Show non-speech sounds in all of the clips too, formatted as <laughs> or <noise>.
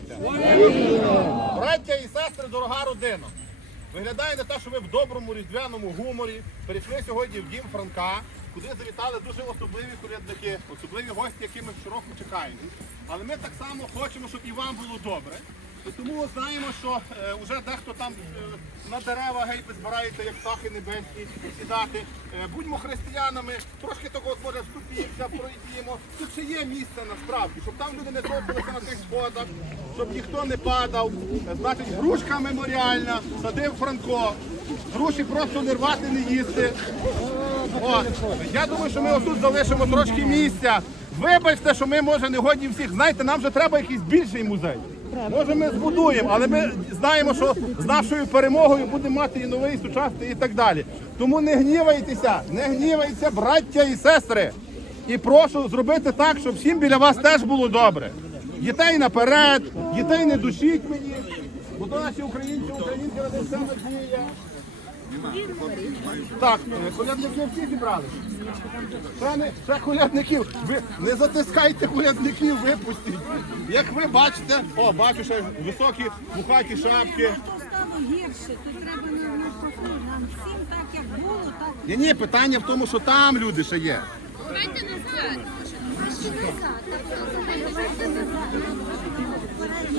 Христос! Браття і сестри, дорога родина! Виглядає на те, що ви в доброму різдвяному гуморі прийшли сьогодні в дім Франка, куди завітали дуже особливі колядники, особливі гості, які ми щороку чекаємо. Але ми так само хочемо, щоб і вам було добре. Тому знаємо, що е, вже дехто там е, на дерева гейби збирається, як птахи небесні, сідати. Е, будьмо християнами, трошки того може вступімося, пройдімо. Тут ще є місце насправді, щоб там люди не топилися на тих сходах, щоб ніхто не падав. Е, Значить, грушка меморіальна, садив Франко. Груші просто не рвати, не їсти. От. Я думаю, що ми отут залишимо трошки місця. Вибачте, що ми може не годні всіх. Знаєте, нам вже треба якийсь більший музей. Може ми збудуємо, але ми знаємо, що з нашою перемогою будемо мати і новий, сучасний і так далі. Тому не гнівайтеся, не гнівайтеся, браття і сестри. І прошу зробити так, щоб всім біля вас теж було добре. Дітей наперед, дітей не душіть мені, бо то наші українці, українці на десь надія. Так, е, колядників всі зібрали. Ще, не, ще колядників. Ви не затискайте колядників, випустіть. Як ви бачите, о, бачу ще високі бухаті шапки. Стало гірше, то треба нам навпаки. Нам всім так, як було, так Ні, ні, питання в тому, що там люди ще є. Давайте назад. Трошки назад.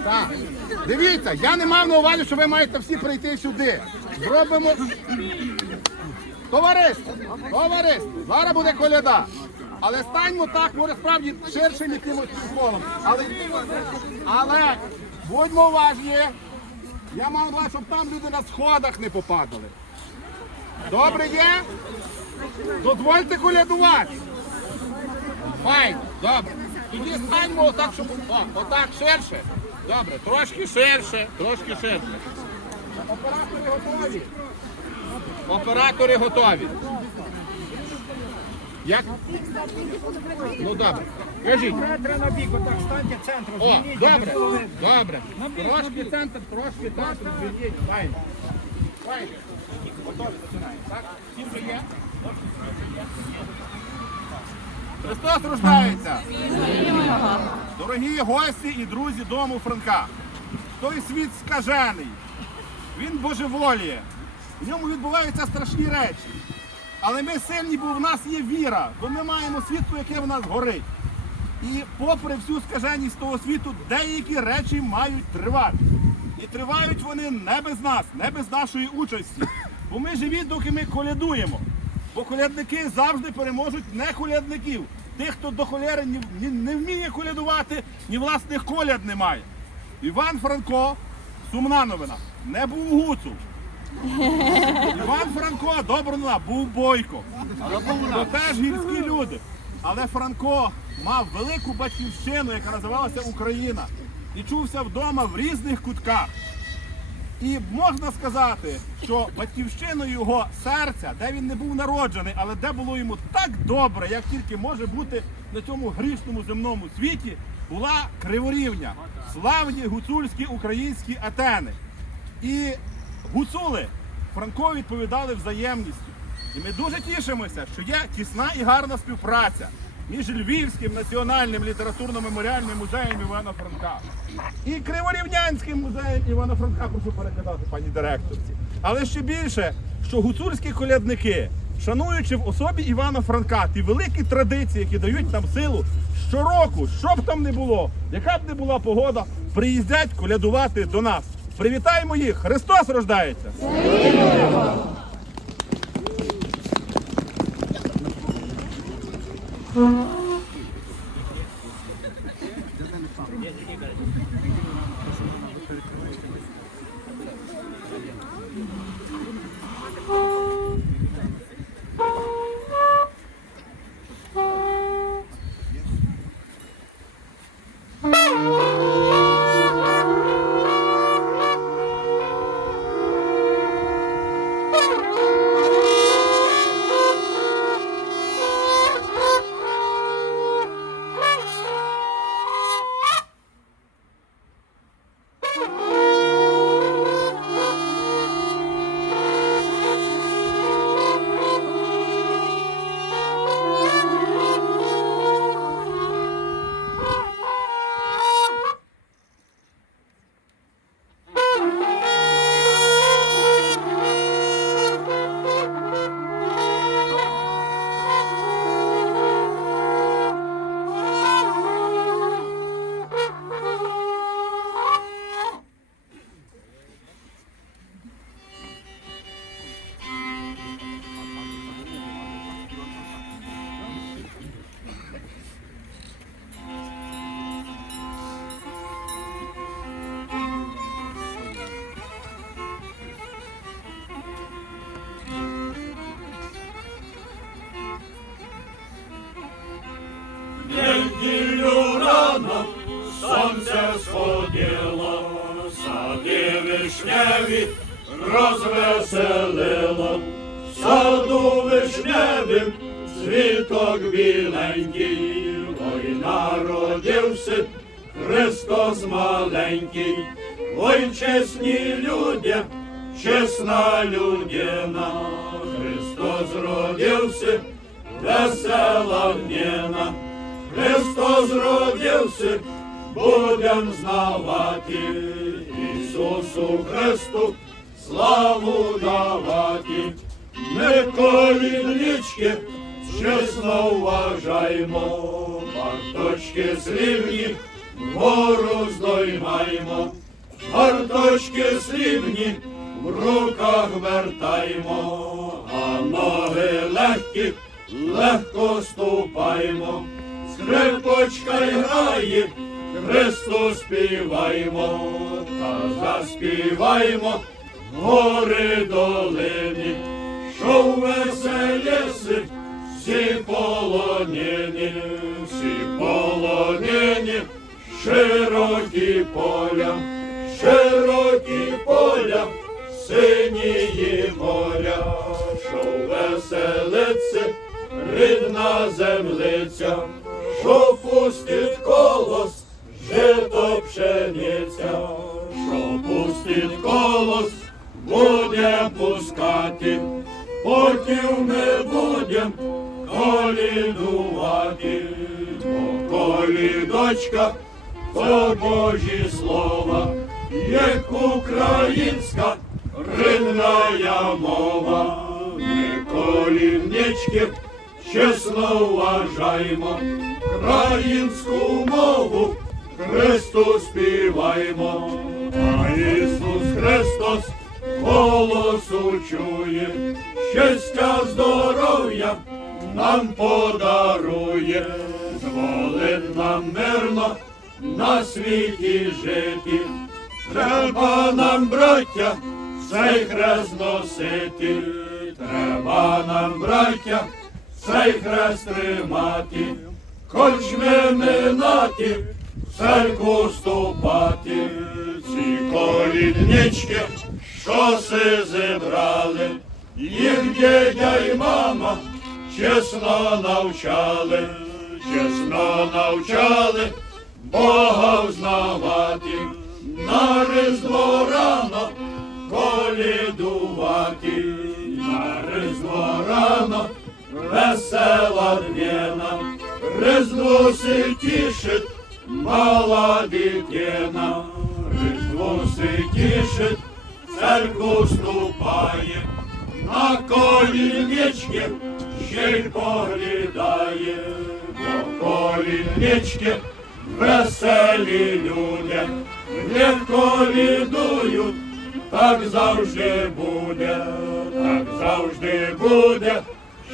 Так. Дивіться, я не мав на увазі, що ви маєте всі прийти сюди. Зробимо. Товариство, товариство, зараз буде коляда. Але станьмо так, може справді ширшим якимось колом. Але, але будьмо уважні. Я мав увазі, щоб там люди на сходах не попадали. Добре є? Дозвольте колядувати. Файно, добре. Тоді станьмо отак, щоб. О, отак ширше. Добре, трошки ширше, трошки ширше. Оператори готові. Оператори готові. Як? Ну добре. Кажіть. Треба на бік, отак станьте центром. О, добре, добре. Трошки центр, трошки центр, звільніть. Файно. Файно. Готові, починаємо, так? Всі вже є? Христос рождається! Дорогі гості і друзі дому Франка. Той світ скажений, він божеволіє. В ньому відбуваються страшні речі. Але ми сильні, бо в нас є віра, бо ми маємо світло, яке в нас горить. І попри всю скаженість того світу, деякі речі мають тривати. І тривають вони не без нас, не без нашої участі. Бо ми живі, доки ми колядуємо. Бо колядники завжди переможуть не колядників. Тих, хто до ні- не вміє колядувати, ні власних коляд немає. Іван Франко, сумна новина, не був гуцул. <laughs> Іван Франко, добра новина, був бойко. То теж гірські люди. Але Франко мав велику батьківщину, яка називалася Україна. І чувся вдома в різних кутках. І можна сказати, що батьківщиною його серця, де він не був народжений, але де було йому так добре, як тільки може бути на цьому грішному земному світі, була Криворівня, славні гуцульські українські Атени. І гуцули Франко відповідали взаємністю. І ми дуже тішимося, що є тісна і гарна співпраця між Львівським національним літературно-меморіальним музеєм Івана Франка і Криворівнянським музеєм Івана Франка, прошу переказати пані директорці. Але ще більше, що гуцульські колядники, шануючи в особі Івана Франка ті великі традиції, які дають нам силу щороку, що б там не було, яка б не була погода, приїздять колядувати до нас. Привітаємо їх! Христос рождається! Oh. Вишневі розвеселило, саду вишневим світок біленький, ой народився Христос маленький, ой чесні люди, чесна людина, Христос родився, весела днина, Христос родився, будем знавати Ісусу Христу, славу давати. Ми коліднички чесно вважаємо, варточки срібні, вгору здоймаємо, варточки срібні в руках вертаємо, а ноги легкі, легко ступаємо, скрипочка грає, Христу співаємо, та заспіваємо гори долини, що веселіси, всі полонені, всі полонені, широкі поля, широкі поля, синії моря, що веселиться, рідна землиця, що пустить колос, жито пшениця, що пустить колос, буде пускати, потім ми будем колідувати, бо колідочка, то Божі слова, як українська рідна мова, ми колівнички чесно вважаємо, українську мову Христу співаємо, а Ісус Христос голосу чує, щастя, здоров'я нам подарує, зволить нам мирно на світі жити. Треба нам, браття, цей хрест носити, треба нам, браття, цей хрест тримати, хоч ми минати, церкву ступати, ці коліднички, що си зібрали, їх дядя й мама чесно навчали, чесно навчали. Бога взнавати, на Різдво рано колідувати, на Різдво рано весела днина, Різдво си тішить мала дитина, Різдво си тішить, церкву ступає, на коліннички ще й поглядає, бо коліннички веселі люди, не колідують, так завжди буде, так завжди буде,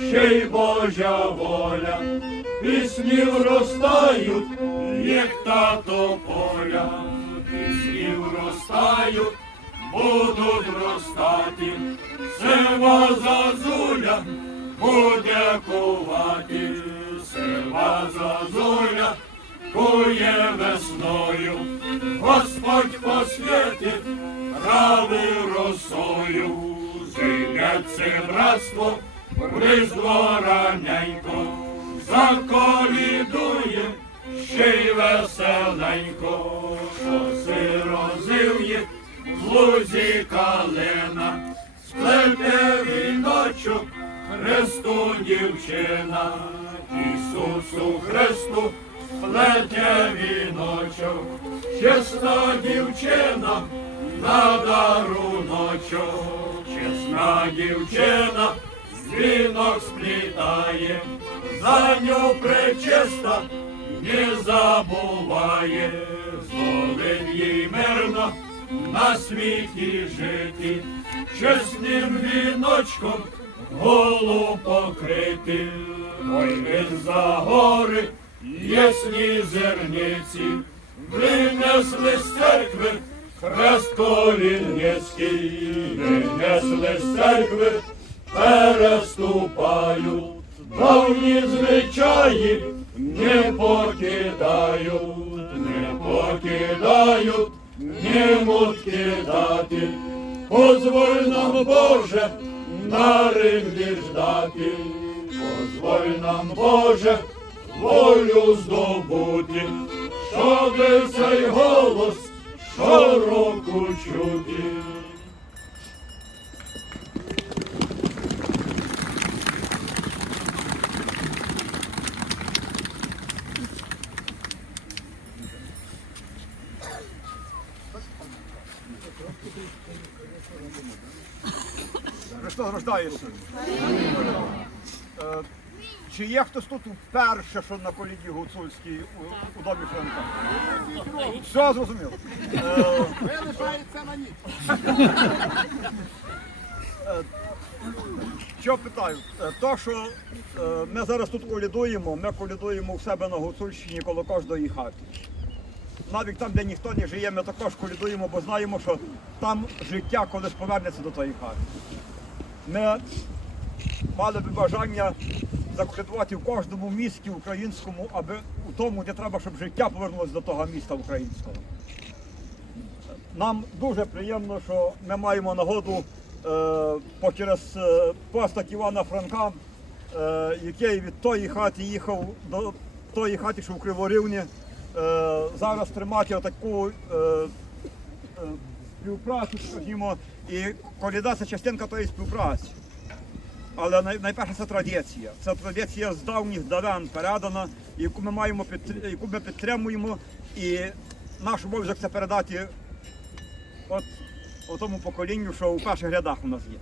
ще й Божа воля, пісні вростають, як тато поля, пісні вростають, будуть ростати, сива зазуля буде кувати, сива зазуля кує весною, Господь посвятить трави росою, зійдеться братство, різдво раненько, заколідує, ще й веселенько, що сирозив'є в лузі калина, сплете віночок, Христу дівчина, Ісусу Христу плете віночок, чесна дівчина на даруночок, чесна дівчина, вінок сплітає, за ню пречиста не забуває, зловить їй мирно на світі жити, чесним віночком голову покрити, ой він за гори, ясні зерниці, винесли з церкви хрест колінницький, винесли з церкви, переступають, давні звичаї не покидають, не покидають, не мут кидати, Позволь нам, Боже, на ринві ждати, позволь нам, Боже, волю здобути, щоби цей голос щороку чути. Христос рождається. Е, Чи є хтось тут вперше, що на коліді гуцульській у, у домі Франка? Все зрозуміло. Е, Ви лишається на ніч. Що питаю? Е, То, що е, ми зараз тут колядуємо, ми колядуємо в себе на Гуцульщині коло кожної хати. Навіть там, де ніхто не живе, ми також колядуємо, бо знаємо, що там життя колись повернеться до тої хати. Ми мали би бажання заколядувати в кожному місті українському, аби у тому, де треба, щоб життя повернулося до того міста українського. Нам дуже приємно, що ми маємо нагоду е, через е, постать Івана Франка, е, який від тої хати їхав до тої хати, що в Криворівні, е, зараз тримати таку е, е, співпрацю, скажімо, і коляда це частинка тої співпраці. Але найперше це традиція. Це традиція з давніх давен передана, яку ми маємо яку ми підтримуємо, і наш обов'язок це передати от, от тому поколінню, що у перших рядах у нас є.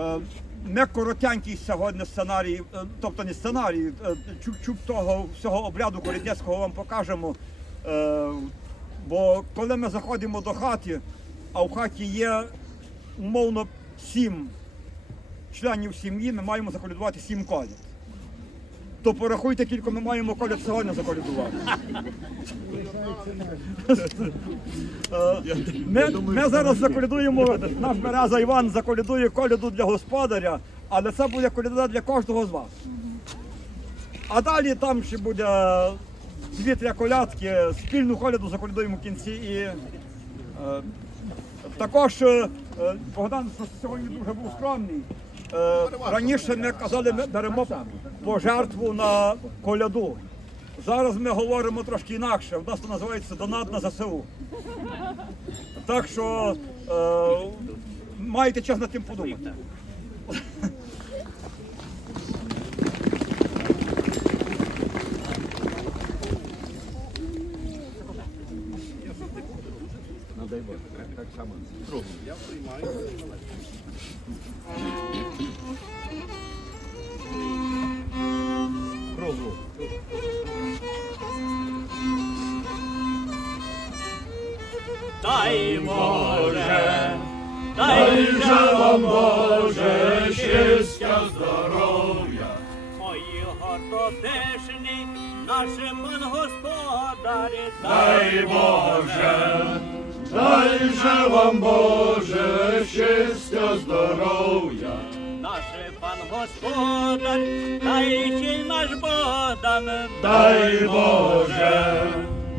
Е, не коротенький сьогодні сценарій, е, тобто не сценарій, е, чуб-чуб того всього обряду коріднецького вам покажемо. Бо коли ми заходимо до хати, а в хаті є умовно сім членів сім'ї, ми маємо заколядувати сім коляд. То порахуйте, кілько ми маємо коляд сьогодні заколядувати. Е, Ми, ми зараз заколядуємо, наш береза Іван заколядує коляду для господаря, але це буде коляда для кожного з вас. А далі там ще буде дві-три колядки, спільну коляду заколядуємо в кінці. І, е, також е, е, Богдан сьогодні дуже був скромний. Е, раніше ми казали, ми беремо пожертву на коляду. Зараз ми говоримо трошки інакше. У нас це називається донат на ЗСУ. Так що е, маєте час над тим подумати. Дай Боже, дай Же вам Боже щастя, здоров'я, мої гордотешні, пан господарі, дай Боже, же вам Боже щастя, здоров'я, наш пан господар, дай чи наш Богдан, дай Боже,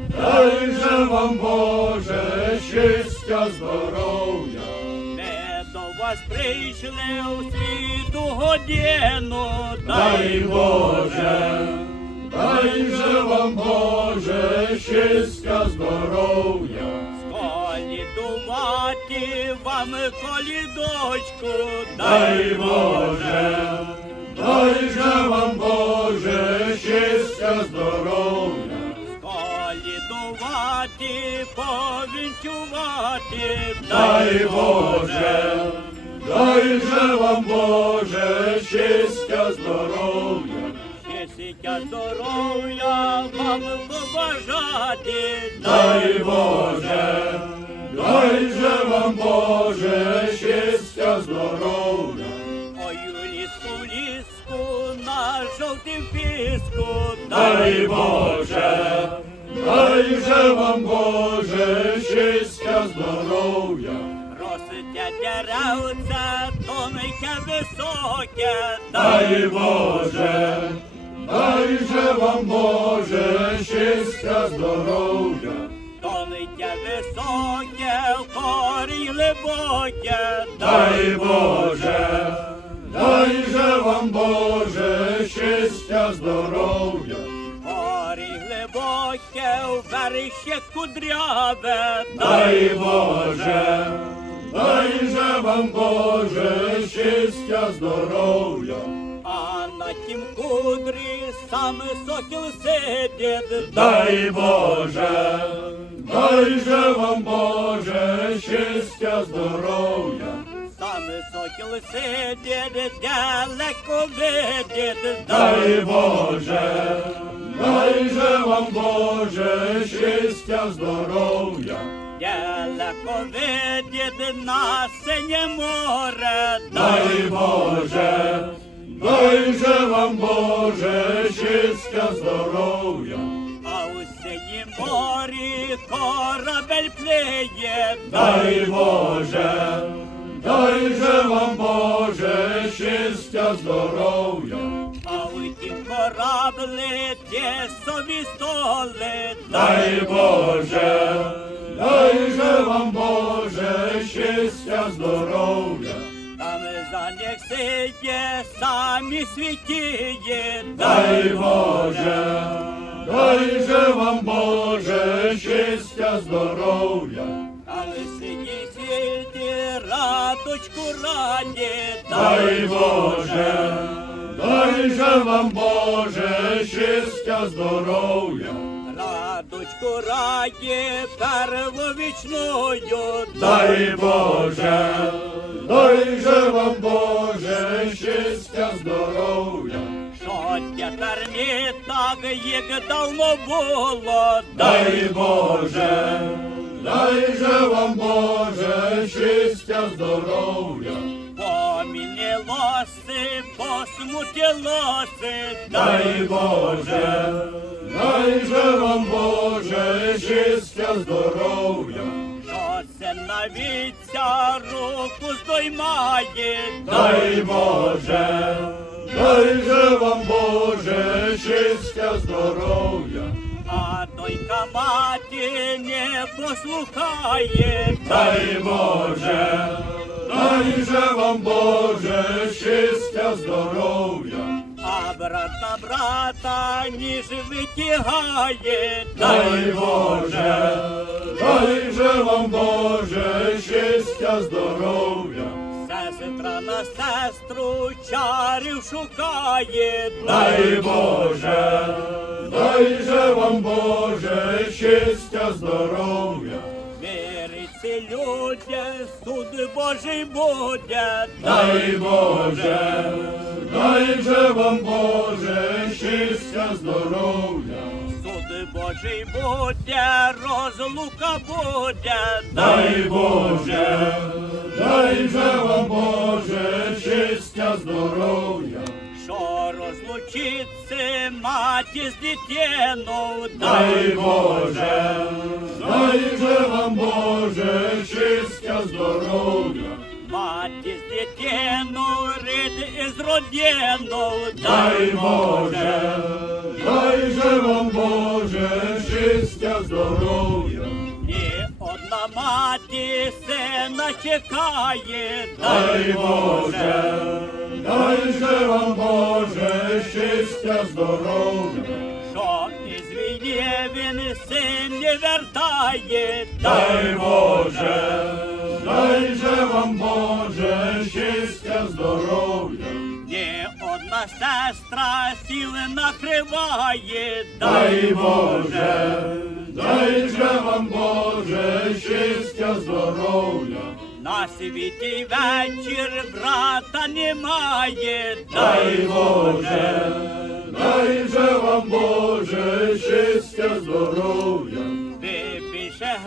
дай же вам Боже щастя, здоров'я, ми до вас прийшли у світу годину, дай Боже, дай же вам Боже щастя, здоров'я. Колідувати вам колідочку, Дай Боже, дай же вам Боже щастя, здоров'я, колідувати, повінчувати, дай Боже, дай же вам Боже щастя, здоров'я, Щастя, здоров'я вам побажати, дай Боже, дай же вам Боже щастя, здоров'я, Ой, у ліску, ліску, на жовтим піску, дай Боже, дай же вам Боже щастя, здоров'я. Ростеться деревця, тоненьке високе, Дай Боже, дай же вам Боже щастя, здоров'я, життя високе, корінь глибоке, Дай Боже, дай же вам Боже щастя, здоров'я. корінь глибоке, в верище кудряве, Дай Боже, дай же вам Боже щастя, здоров'я. а на тім кудрі сам сокіл сидить, Дай Боже, дай же вам Боже щастя, здоров'я. сам сокіл сидить, далеко видить, Дай Боже, дай же вам Боже щастя, здоров'я. далеко видить на синє море, Дай Боже, дай же вам Боже щастя, здоров'я. а у синім морі корабель плиє, Дай Боже, дай же вам Боже щастя, здоров'я. а у тім кораблі ті собі столи, Дай Боже, дай же вам Боже щастя, здоров'я. Сидє самі святіє, Дай Боже, дай же вам Боже щастя, здоров'я. там сині світі радочку раді, Дай Боже, дай же вам Боже щастя, здоров'я. радочку раді первовічною, Дай Боже, дай же вам Боже щастя, здоров'я. що тепер не так, як давно було, Дай Боже, дай же вам Боже щастя, здоров'я. помінилося, посмутилося, Дай Боже, дай же вам Боже щастя, здоров'я. Навіця руку здоймає, Дай Боже, дай же вам Боже щастя, здоров'я. а донька маті не послухає, Дай Боже, дай же вам Боже щастя, здоров'я. А брат на брата ніж витягає, Дай Боже, дай же вам Боже щастя, здоров'я. сестра на сестру чарів шукає, Дай Боже, дай же вам Боже щастя, здоров'я. Людям, суд Божий буде, Дай Боже, дай же вам Боже щастя, здоров'я. суд Божий буде, розлука буде, Дай Боже, дай же вам Боже щастя, здоров'я. що розлучиться маті з дитиною, Дай Боже, дай же вам Боже щастя, здоров'я. З рід із родиною, Дай Боже, дай же вам Боже щастя, здоров'я. І одна маті сина чекає, Дай Боже, дай же вам Боже щастя, здоров'я. він син не вертає, Дай Боже, дай же вам Боже щастя, здоров'я. Ні одна сестра сіли накриває, Дай Боже, дай же вам Боже щастя, здоров'я. на світі вечір брата немає, Дай Боже, дай же вам Боже щастя, здоров'я.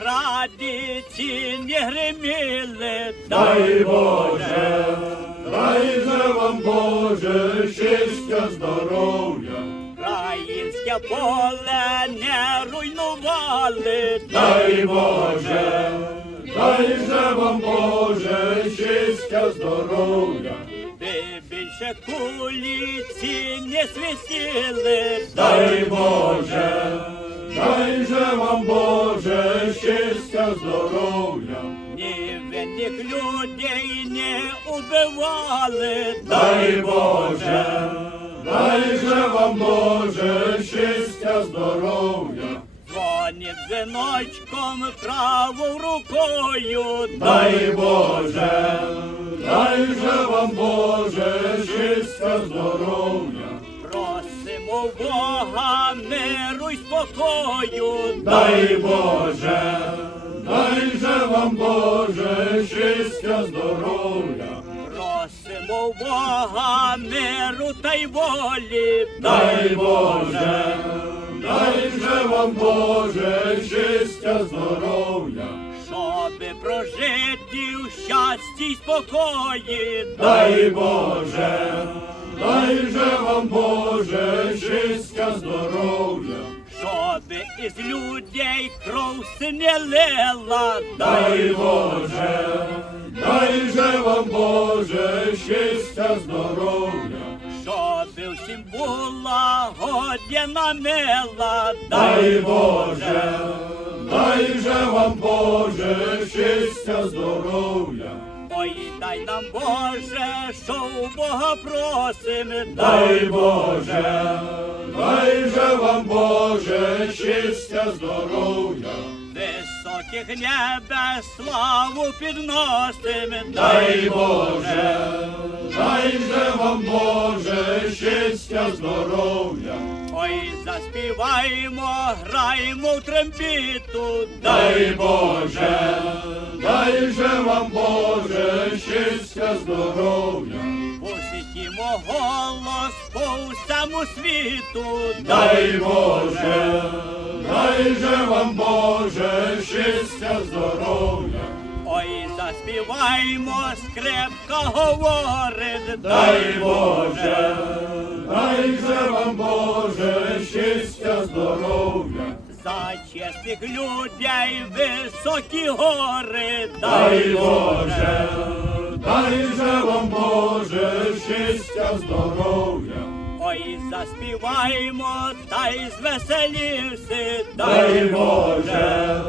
Градиці не гриміли, Дай Боже, дай же вам Боже щастя, здоров'я. Українське поле не руйнували, Дай Боже, дай же вам Боже щастя, здоров'я. більше куліці не свистіли, Дай Боже, дай же вам Боже щастя, бідних людей не убивали. Дай Боже, дай же вам Боже щастя, здоров'я. Дзвонить дзвіночком правою рукою. Дай Боже, дай же вам Боже щастя, здоров'я. Просимо Бога миру й спокою. Дай Боже, дай же вам Боже щастя, здоров'я. Просимо Бога миру та й волі. Дай Боже, дай же вам Боже щастя, здоров'я. Щоби прожити в щасті й спокої. Дай Боже, дай же вам Боже щастя, здоров'я. Щоби із людей кров не лила. Дай Боже, дай же вам Боже щастя, здоров'я. Щоби всім була година мила. Дай Боже, дай же вам Боже щастя, здоров'я. Ой, дай нам Боже, що у Бога просим. Дай Боже, дай же вам Боже щастя, здоров'я. Високих небес славу підносим. Дай Боже, дай же вам Боже щастя, здоров'я. Ой, заспіваємо, граємо в трембіту. Дай Боже, дай же вам Боже щастя, здоров'я. Посітімо голос по всьому світу. Дай Боже, дай же вам Боже щастя, здоров'я. Ой, заспіваємо, скрепка говорить. Дай Боже, дай же вам Боже щастя, здоров'я. За чесних людей високі гори. Дай Боже, дай же вам Боже щастя, здоров'я. Ой, заспіваємо, та й звеселівся. Дай Боже,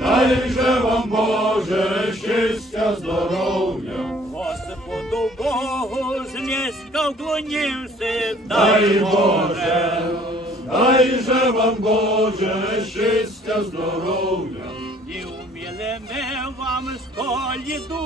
дай же вам Боже щастя, здоров'я. Господу Богу знизька вклонівся. Дай Боже, дай же вам Боже щастя, здоров'я. І вміли ми вам з коліду